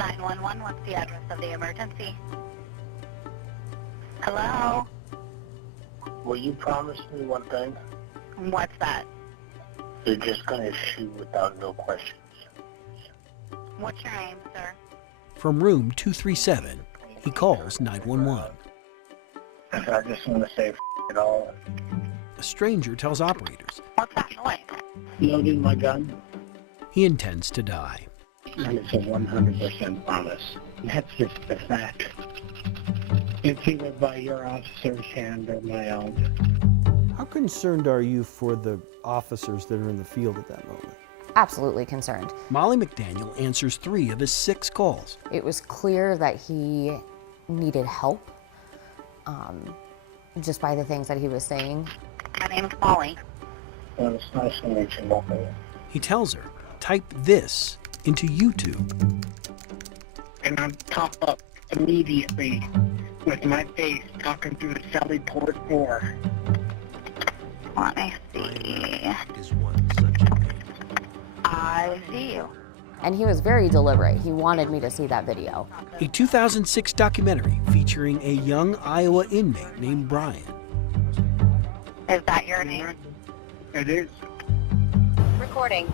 911, what's the address of the emergency? Hello? Will you promise me one thing? What's that? You're just gonna shoot without no questions. What's your name, sir? From room 237, he calls 911. I just want to say it all. A stranger tells operators What's that noise? Loading my gun, he intends to die. and it's a 100% promise. That's just the fact. It's either by your officer's hand or my own. How concerned are you for the officers that are in the field at that moment? Absolutely concerned. Molly McDaniel answers 3 of his 6 calls. It was clear that he needed help, just by the things that he was saying. My name is Molly. Well, it's nice to meet you, Molly. He tells her, type this into YouTube. And I'm top up immediately with my face talking through the celly port 4. Let me see. I see you. And he was very deliberate. He wanted me to see that video. A 2006 documentary featuring a young Iowa inmate named Brian. Is that your name? It is. Recording.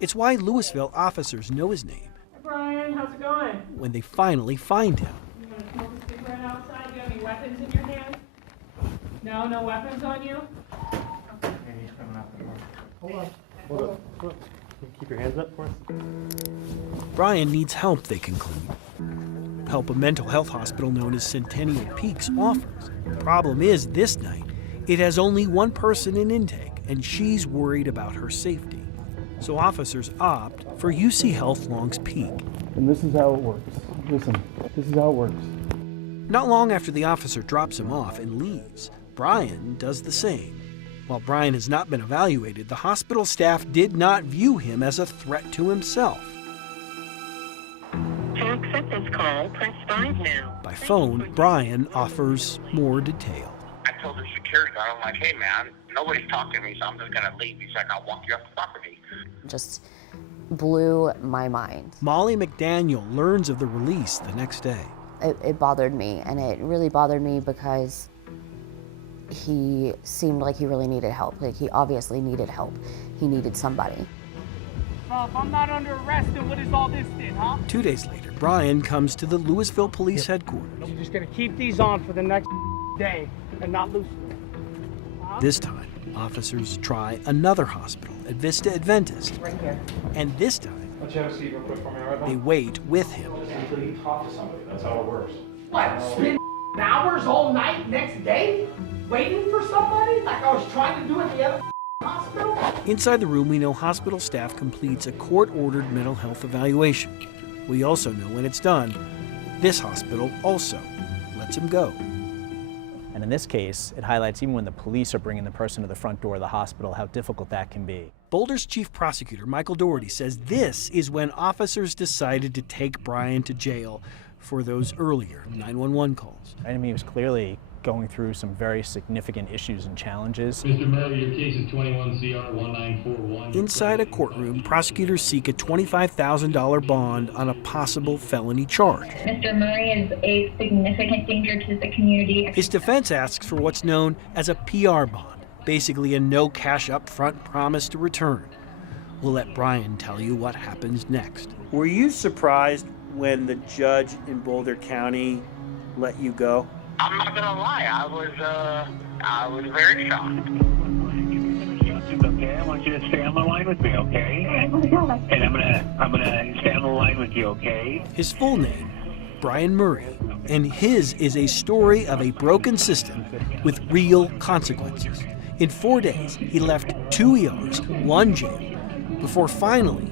It's why Louisville officers know his name. Hey Brian, how's it going? When they finally find him. You gonna smoke a cigarette outside? You have any weapons in your hand? No, no weapons on you? Maybe he's coming out the door. Hold on. Hold up. Can you keep your hands up for us? Brian needs help, they conclude. Help a mental health hospital known as Centennial Peaks offers. Problem is, this night, it has only one person in intake, and she's worried about her safety. So officers opt for UC Health Long's Peak. And this is how it works. Listen, this is how it works. Not long after the officer drops him off and leaves, Brian does the same. While Brian has not been evaluated, the hospital staff did not view him as a threat to himself. To accept this call, press 5 now. By phone, Brian offers more detail. I told the security guard, I'm like, hey man, nobody's talking to me, so I'm just gonna leave. He's like, I'll walk you off the property. Just blew my mind. Molly McDaniel learns of the release the next day. It bothered me, and it really bothered me because he seemed like he really needed help. Like, he obviously needed help. He needed somebody. Well, if I'm not under arrest, then what is all this then, huh? 2 days later, Brian comes to the Louisville Police Headquarters. You're just gonna keep these on for the next day and not loosen them. Huh? This time, officers try another hospital at Vista Adventist. Right here. And this time, Why don't you have a seat real quick for me, all right? they wait with him. Until you talk to somebody, that's how it works. What, spend hours all night next day? Waiting for somebody? Like I was trying to do at the other hospital? Inside the room, we know hospital staff completes a court-ordered mental health evaluation. We also know when it's done, this hospital also lets him go. And in this case, it highlights even when the police are bringing the person to the front door of the hospital, how difficult that can be. Boulder's chief prosecutor, Michael Doherty, says this is when officers decided to take Brian to jail for those earlier 911 calls. I mean, he was clearly going through some very significant issues and challenges. Mr. Murray, your case is 21 CR 1941. Inside a courtroom, prosecutors seek a $25,000 bond on a possible felony charge. Mr. Murray is a significant danger to the community. His defense asks for what's known as a PR bond, basically a no cash up front promise to return. We'll let Brian tell you what happens next. Were you surprised when the judge in Boulder County let you go? I'm not gonna lie, I was very shocked. Okay, I want you to stay on the line with me, okay? And I'm gonna stay on the line with you, okay? His full name, Brian Murray, and his is a story of a broken system with real consequences. In 4 days, he left 2 ERs, 1 jail, before finally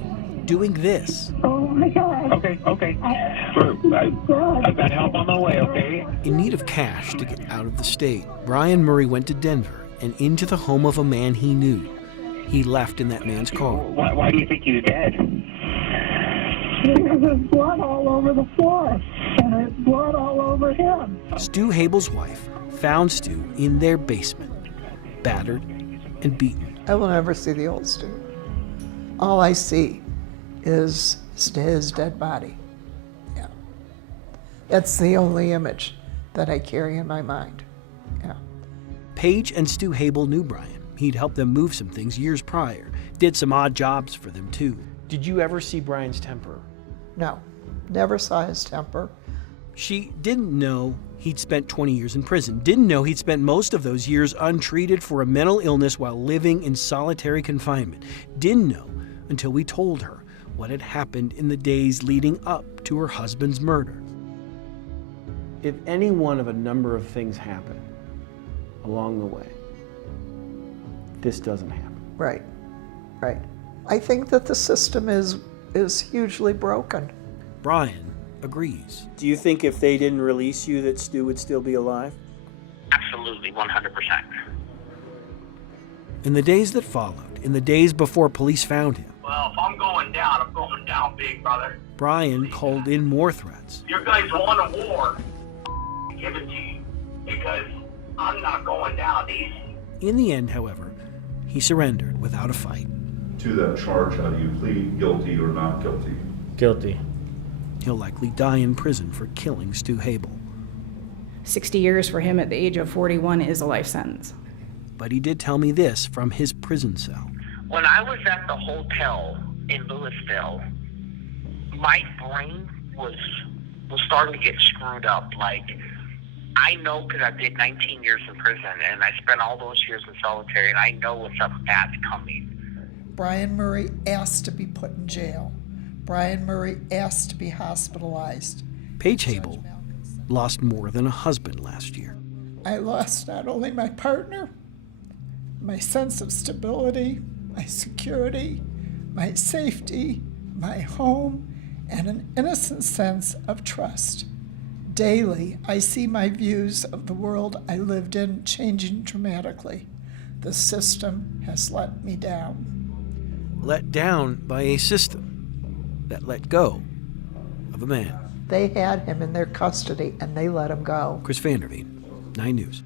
doing this. Oh my God. Okay. I've got help on the way, okay? In need of cash to get out of the state, Brian Murray went to Denver and into the home of a man he knew. He left in that man's car. Why do you think he's dead? there's blood all over the floor, and there's blood all over him. Stu Hoebel's wife found Stu in their basement, battered and beaten. I will never see the old Stu. All I see is his dead body. Yeah. That's the only image that I carry in my mind. Yeah. Paige and Stu Hoebel knew Brian. He'd helped them move some things years prior, did some odd jobs for them too. Did you ever see Brian's temper? No, never saw his temper. She didn't know he'd spent 20 years in prison, didn't know he'd spent most of those years untreated for a mental illness while living in solitary confinement, didn't know until we told her what had happened in the days leading up to her husband's murder. If any one of a number of things happen along the way, this doesn't happen. Right, right. I think that the system is hugely broken. Brian agrees. Do you think if they didn't release you that Stu would still be alive? Absolutely, 100%. In the days that followed, in the days before police found him, Well, if I'm going down, I'm going down big, brother. Brian called in more threats. You guys want a war, give it to you, because I'm not going down easy. In the end, however, he surrendered without a fight. To that charge, how do you plead, guilty or not guilty? Guilty. He'll likely die in prison for killing Stu Hoebel. 60 years for him at the age of 41 is a life sentence. But he did tell me this from his prison cell. When I was at the hotel in Louisville, my brain was starting to get screwed up. Like, I know because I did 19 years in prison, and I spent all those years in solitary, and I know what's up bad's coming. Brian Murray asked to be put in jail. Brian Murray asked to be hospitalized. Paige Hoebel lost more than a husband last year. I lost not only my partner, my sense of stability, my security, my safety, my home, and an innocent sense of trust. Daily, I see my views of the world I lived in changing dramatically. The system has let me down. Let down by a system that let go of a man. They had him in their custody and they let him go. Chris Vanderveen, 9 News.